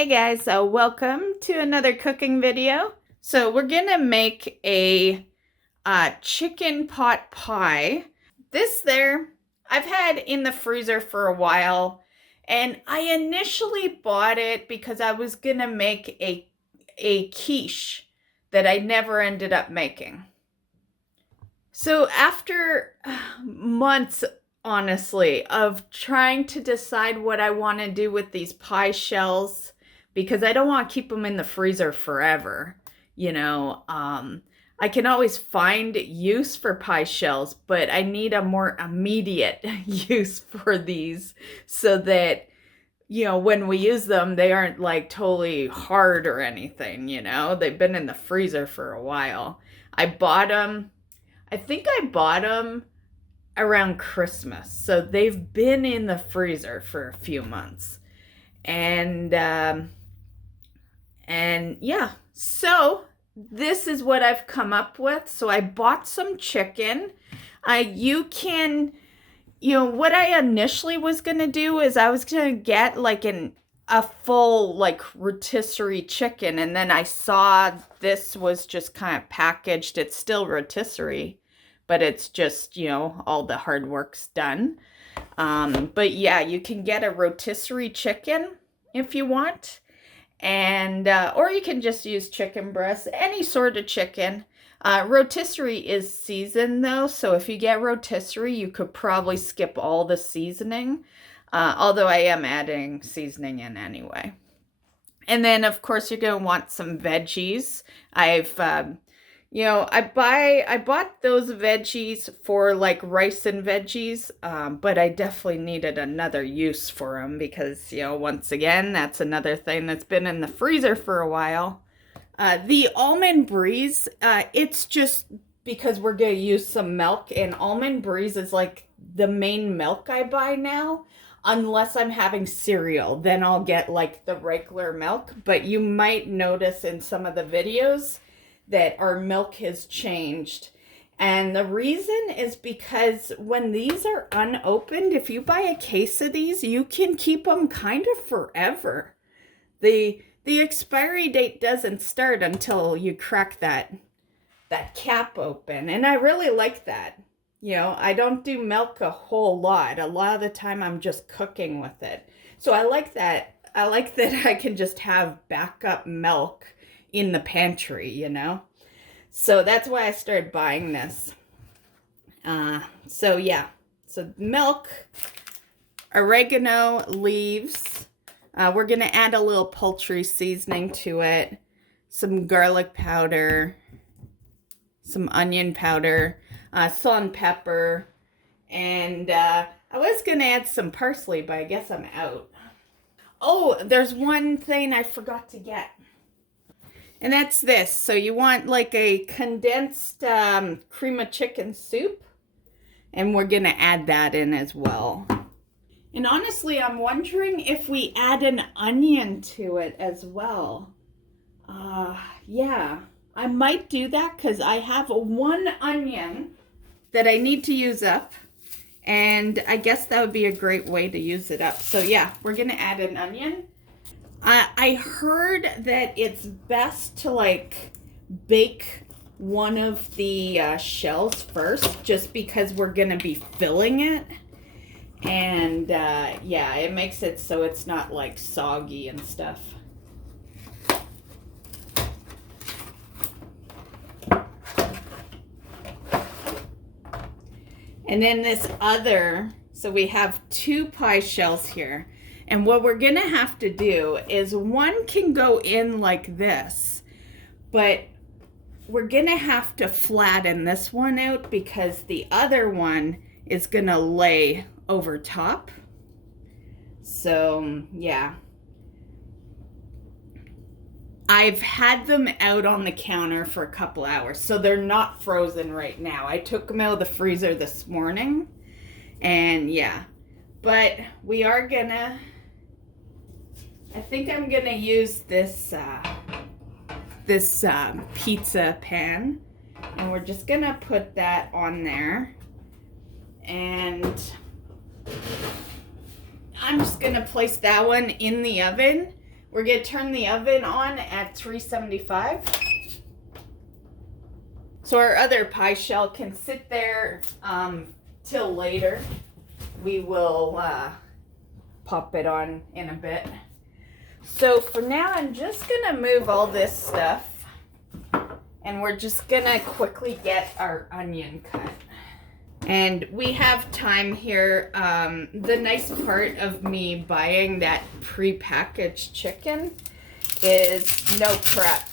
Hey guys, welcome to another cooking video. So we're gonna make a chicken pot pie. This there, I've had in the freezer for a while, and I initially bought it because I was gonna make a quiche that I never ended up making. So after months, honestly, of trying to decide what I want to do with these pie shells, because I don't want to keep them in the freezer forever. I can always find use for pie shells, but I need a more immediate use for these so that, when we use them, they aren't like totally hard or anything, They've been in the freezer for a while. I think I bought them around Christmas, so they've been in the freezer for a few months. And yeah, so this is what I've come up with. So I bought some chicken. What I initially was gonna do is I was gonna get like a full like rotisserie chicken, and then I saw this was just kind of packaged. It's still rotisserie, but it's just, all the hard work's done. But yeah, you can get a rotisserie chicken if you want. And or you can just use chicken breast, any sort of chicken. Rotisserie is seasoned though, so if you get rotisserie, you could probably skip all the seasoning. Although I am adding seasoning in anyway. And then of course you're gonna want some veggies. I bought those veggies for like rice and veggies, but I definitely needed another use for them because, once again, that's another thing that's been in the freezer for a while. The almond bries, it's just because we're going to use some milk, and almond bries is like the main milk I buy now. Unless I'm having cereal, then I'll get like the regular milk. But you might notice in some of the videos that our milk has changed. And the reason is because when these are unopened, if you buy a case of these, you can keep them kind of forever. The expiry date doesn't start until you crack that cap open. And I really like that. I don't do milk a whole lot. A lot of the time I'm just cooking with it. So I like that. I like that I can just have backup milk in the pantry, So that's why I started buying this. So yeah, so milk, oregano leaves. We're gonna add a little poultry seasoning to it, some garlic powder, some onion powder, salt and pepper, and I was gonna add some parsley, but I guess I'm out. Oh, there's one thing I forgot to get. And that's this. So you want like a condensed cream of chicken soup. And we're going to add that in as well. And honestly, I'm wondering if we add an onion to it as well. Yeah, I might do that because I have one onion that I need to use up. And I guess that would be a great way to use it up. So yeah, we're going to add an onion. I heard that it's best to like bake one of the shells first, just because we're gonna be filling it, and yeah, it makes it so it's not like soggy and stuff. And then this other, so we have two pie shells here. And what we're gonna have to do is one can go in like this, but we're gonna have to flatten this one out because the other one is gonna lay over top. So yeah. I've had them out on the counter for a couple hours, so they're not frozen right now. I took them out of the freezer this morning, and yeah. But we are gonna, I think I'm gonna use this pizza pan, and we're just gonna put that on there, and I'm just gonna place that one in the oven We're going to turn the oven on at 375. So our other pie shell can sit there till later. We will pop it on in a bit. So for now, I'm just going to move all this stuff. And we're just going to quickly get our onion cut. And we have time here. The nice part of me buying that prepackaged chicken is no prep.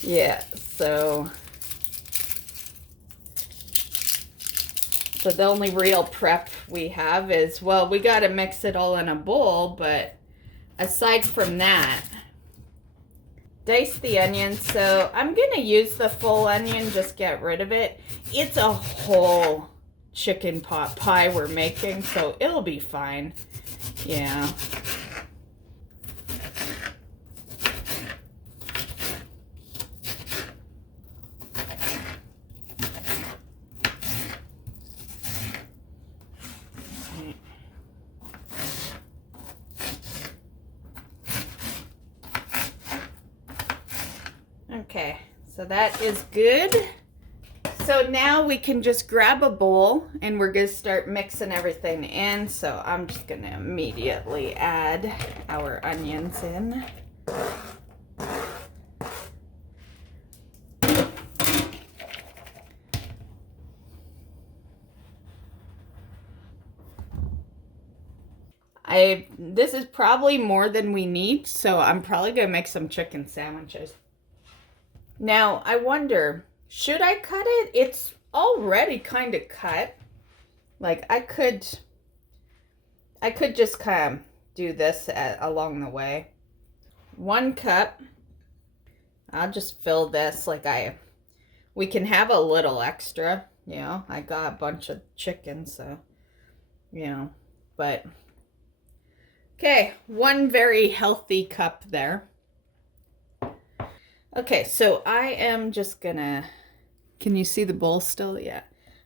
Yeah, so the only real prep we have is, well, we got to mix it all in a bowl, but aside from that, dice the onion. So I'm going to use the full onion, just get rid of it. It's a whole chicken pot pie we're making, so it'll be fine. Yeah. Okay, so that is good. So now we can just grab a bowl and we're going to start mixing everything in. So I'm just going to immediately add our onions in. This is probably more than we need, so I'm probably going to make some chicken sandwiches. Now, I wonder, should I cut it? It's already kind of cut. Like, I could just kind of do this along the way. 1 cup. I'll just fill this we can have a little extra. You know, I got a bunch of chicken, so, you know, but... Okay, 1 very healthy cup there. Okay, so I am just gonna, can you see the bowl still? Yeah.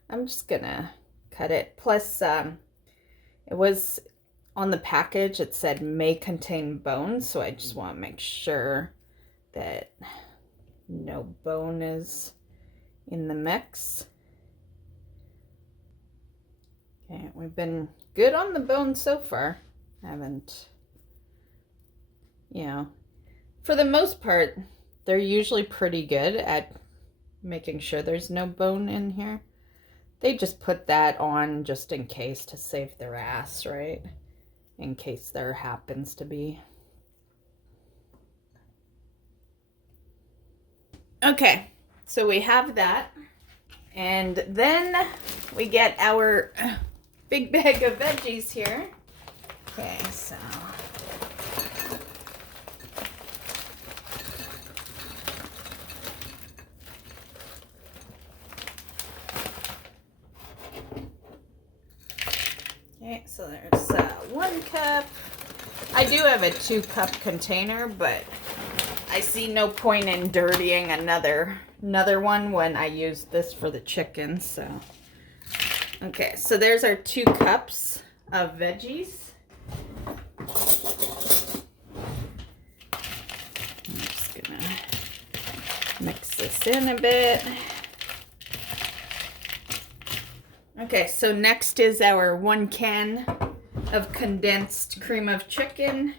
I'm just gonna cut it. Plus, it was on the package, it said may contain bones, so I just want to make sure that no bone is in the mix. Okay, we've been good on the bone so far. Haven't, you know, for the most part, they're usually pretty good at making sure there's no bone in here. They just put that on just in case to save their ass, right? In case there happens to be. Okay, so we have that. And then we get our big bag of veggies here. Okay, so there's 1 cup. I do have a 2-cup container, but I see no point in dirtying another one when I use this for the chicken. So, okay, so there's our 2 cups of veggies. I'm just gonna mix this in a bit. Okay, so next is our 1 can of condensed cream of chicken,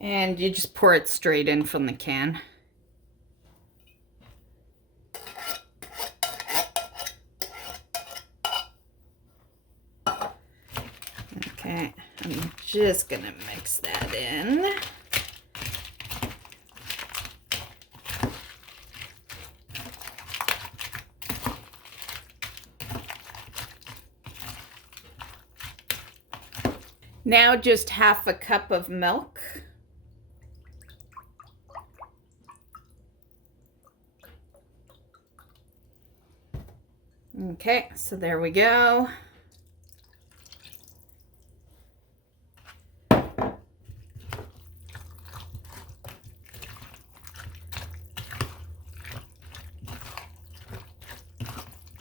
and you just pour it straight in from the can. Okay, I'm just gonna mix that in. Now just 1/2 cup of milk. Okay, so there we go.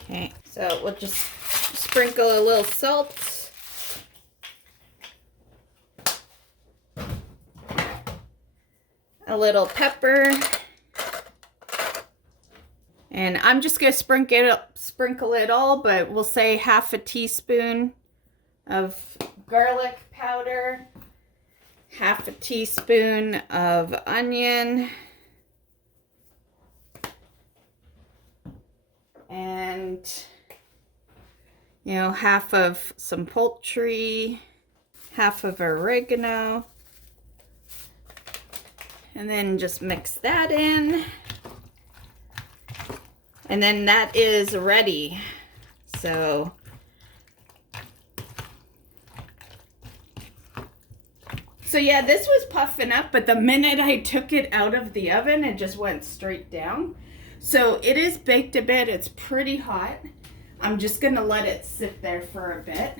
Okay, so we'll just sprinkle a little salt. a little pepper. And I'm just going to sprinkle it all, but we'll say half a teaspoon of garlic powder, half a teaspoon of onion, and, you know, half of some poultry, half of oregano, and then just mix that in. And then that is ready. So yeah, this was puffing up, but the minute I took it out of the oven, it just went straight down. So it is baked a bit. It's pretty hot. I'm just gonna let it sit there for a bit.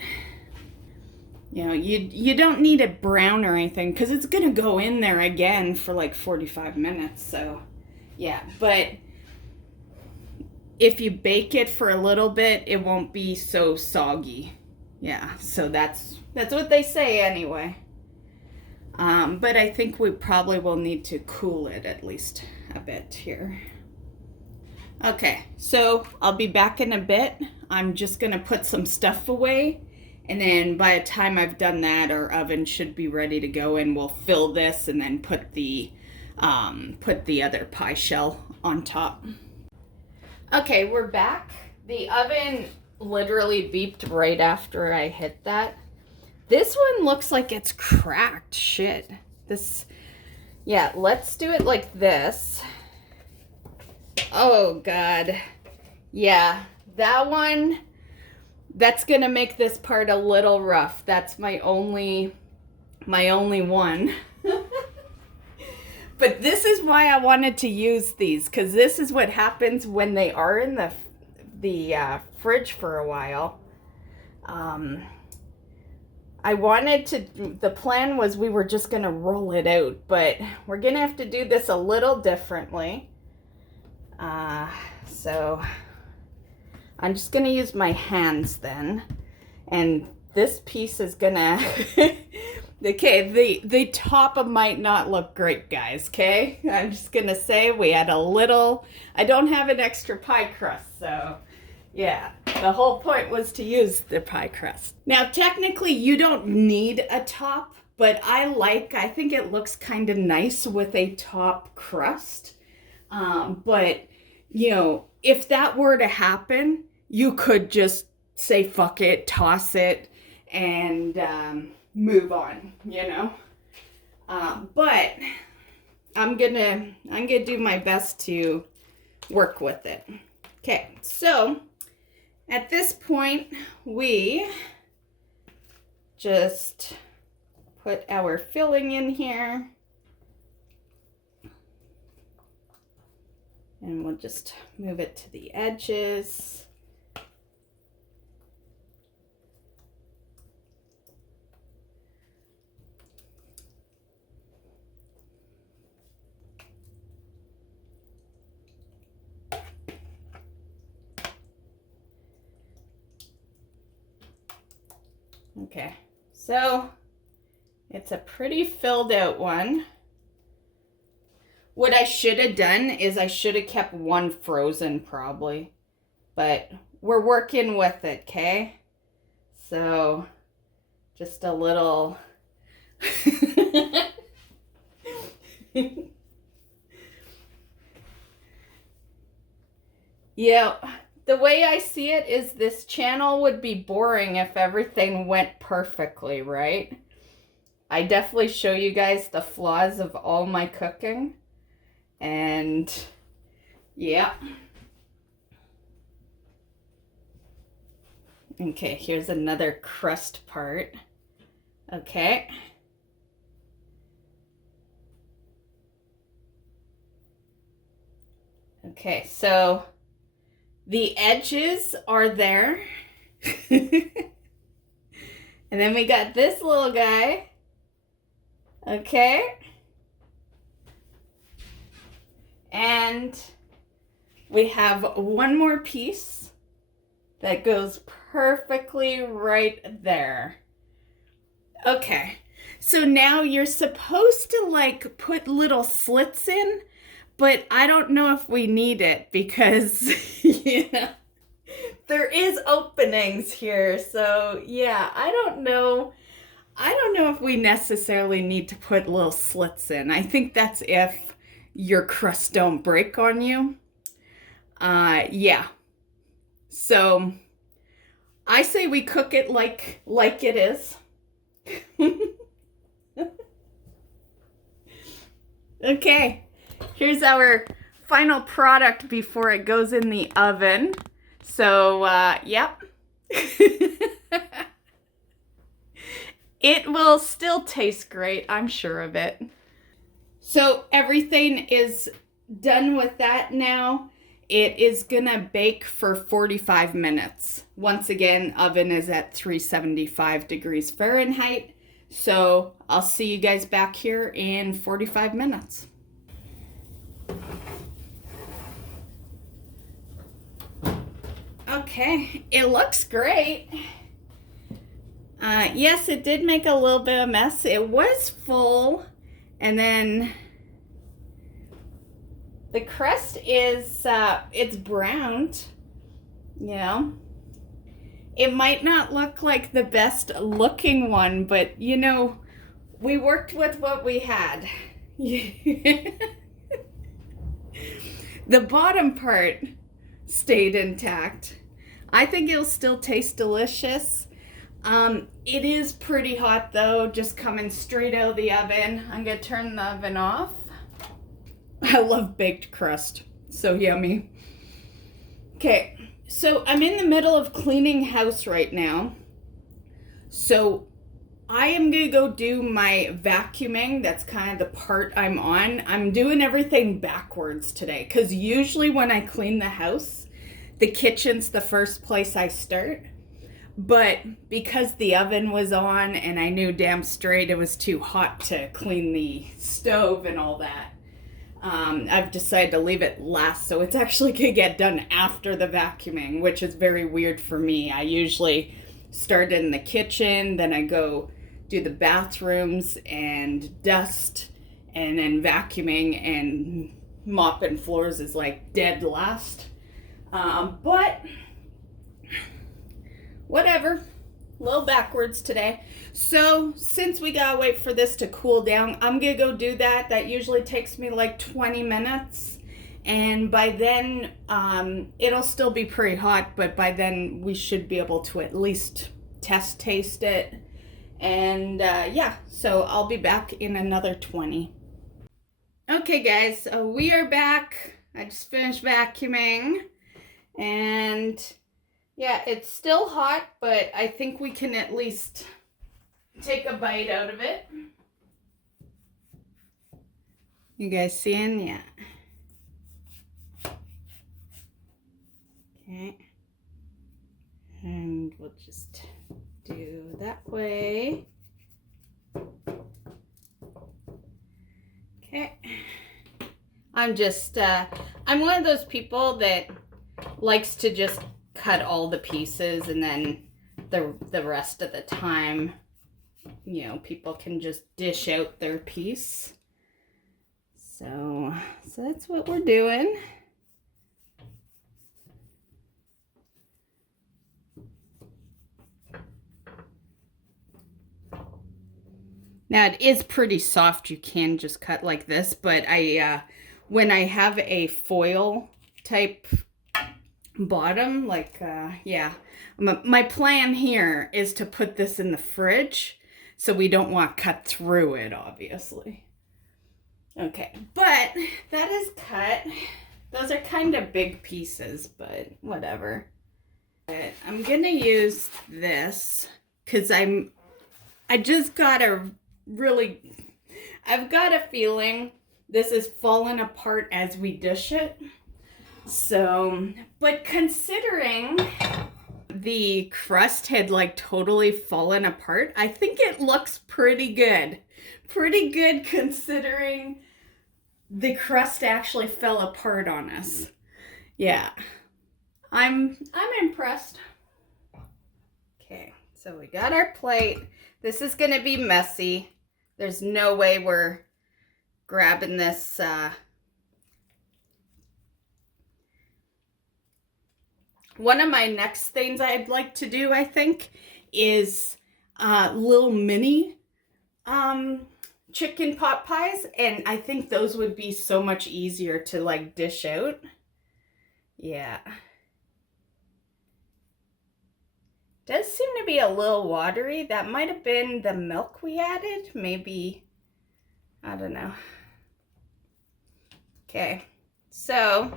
You know, you don't need it brown or anything because it's gonna go in there again for like 45 minutes. So yeah, but if you bake it for a little bit, it won't be so soggy. Yeah, so that's what they say anyway. But I think we probably will need to cool it at least a bit here. Okay, so I'll be back in a bit. I'm just gonna put some stuff away, and then by the time I've done that, our oven should be ready to go, and we'll fill this and then put the other pie shell on top. Okay, we're back. The oven literally beeped right after I hit that. This one looks like it's cracked. Shit. Yeah, let's do it like this. Oh, God. Yeah, that one, that's gonna make this part a little rough. That's my only one. But this is why I wanted to use these, because this is what happens when they are in the fridge for a while. The plan was we were just going to roll it out, but we're going to have to do this a little differently. So I'm just going to use my hands then. And this piece is going to... Okay, the top might not look great, guys, okay? I'm just going to say we had a little... I don't have an extra pie crust, so... Yeah, the whole point was to use the pie crust. Now, technically, you don't need a top, but I think it looks kind of nice with a top crust. But, you know, if that were to happen, you could just say, fuck it, toss it, and move on, you know? But I'm gonna do my best to work with it. Okay, so... At this point, we just put our filling in here. And we'll just move it to the edges. Okay, so it's a pretty filled out one. What I should have done is I should have kept one frozen probably, but we're working with it, okay? So just a little... Yeah. The way I see it is this channel would be boring if everything went perfectly, right? I definitely show you guys the flaws of all my cooking. And yeah. Okay, here's another crust part. Okay. Okay, so the edges are there. And then we got this little guy. Okay. And we have one more piece that goes perfectly right there. Okay. So now you're supposed to like put little slits in, but I don't know if we need it because, you know, there is openings here. So yeah, I don't know. I don't know if we necessarily need to put little slits in. I think that's if your crust don't break on you. Yeah. So I say we cook it like it is. Okay. Here's our final product before it goes in the oven. So, yep. It will still taste great, I'm sure of it. So everything is done with that now. It is gonna bake for 45 minutes. Once again, oven is at 375 degrees Fahrenheit. So I'll see you guys back here in 45 minutes. Okay, it looks great. Yes, it did make a little bit of a mess. It was full, and then the crust is, it's browned, you know. It might not look like the best looking one, but you know, we worked with what we had. The bottom part stayed intact. I think it'll still taste delicious. It is pretty hot though, just coming straight out of the oven. I'm gonna turn the oven off. I love baked crust, so yummy. Okay, so I'm in the middle of cleaning house right now. So I am gonna go do my vacuuming. That's kind of the part I'm on. I'm doing everything backwards today because usually when I clean the house, the kitchen's the first place I start. But because the oven was on and I knew damn straight it was too hot to clean the stove and all that, I've decided to leave it last. So it's actually gonna get done after the vacuuming, which is very weird for me. I usually start in the kitchen, then I go do the bathrooms and dust, and then vacuuming and mopping floors is like dead last. But whatever, a little backwards today. So since we gotta wait for this to cool down, I'm gonna go do that. That usually takes me like 20 minutes. And by then, it'll still be pretty hot, but by then we should be able to at least taste it. And yeah, so I'll be back in another 20. Okay guys, so we are back. I just finished vacuuming. And yeah, it's still hot, but I think we can at least take a bite out of it. You guys seeing? Yeah. Okay. And we'll just do that way. Okay. I'm one of those people that likes to just cut all the pieces, and then the rest of the time, you know, people can just dish out their piece. So that's what we're doing. Now it is pretty soft. You can just cut like this, but when I have a foil type bottom, like, yeah, my plan here is to put this in the fridge, so we don't want to cut through it, obviously. Okay, but that is cut. Those are kind of big pieces, but whatever. I'm gonna use this because I've got a feeling this is falling apart as we dish it. So, but considering the crust had like totally fallen apart, I think it looks pretty good. Pretty good considering the crust actually fell apart on us. Yeah. I'm impressed. Okay, so we got our plate. This is gonna be messy. There's no way we're grabbing this. One of my next things I'd like to do, I think, is little mini chicken pot pies, and I think those would be so much easier to like dish out. Yeah. Does seem to be a little watery. That might have been the milk we added. Maybe, I don't know. Okay, so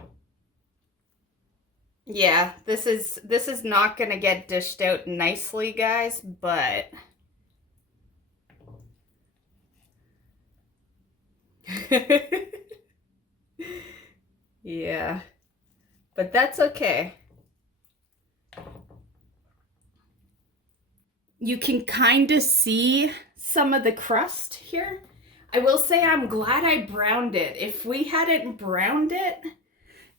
yeah, this is not gonna get dished out nicely, guys, but yeah, but that's okay. You can kind of see some of the crust here. I will say I'm glad I browned it. If we hadn't browned it,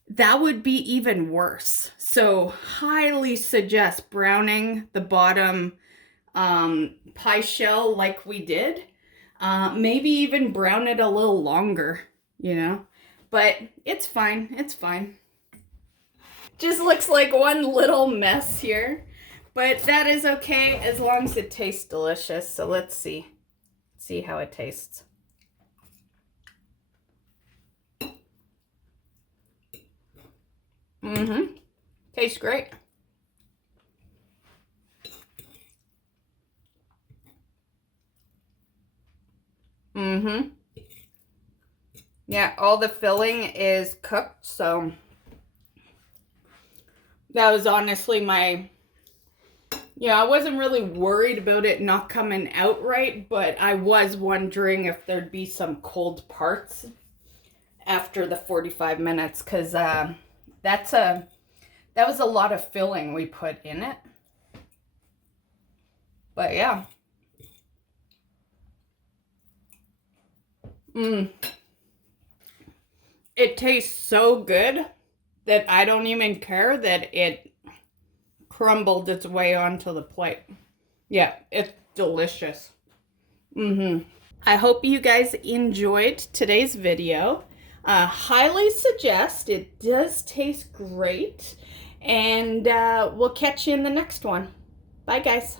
that would be even worse. So highly suggest browning the bottom pie shell like we did. Maybe even brown it a little longer, you know, but it's fine. It's fine. Just looks like one little mess here, but that is okay as long as it tastes delicious. So let's see how it tastes. Tastes great. Yeah, all the filling is cooked, so that was honestly my, I wasn't really worried about it not coming out right, but I was wondering if there'd be some cold parts after the 45 minutes, because that was a lot of filling we put in it. But yeah. It tastes so good that I don't even care that it crumbled its way onto the plate. Yeah, it's delicious. I hope you guys enjoyed today's video. Highly suggest. It does taste great. And we'll catch you in the next one. Bye, guys.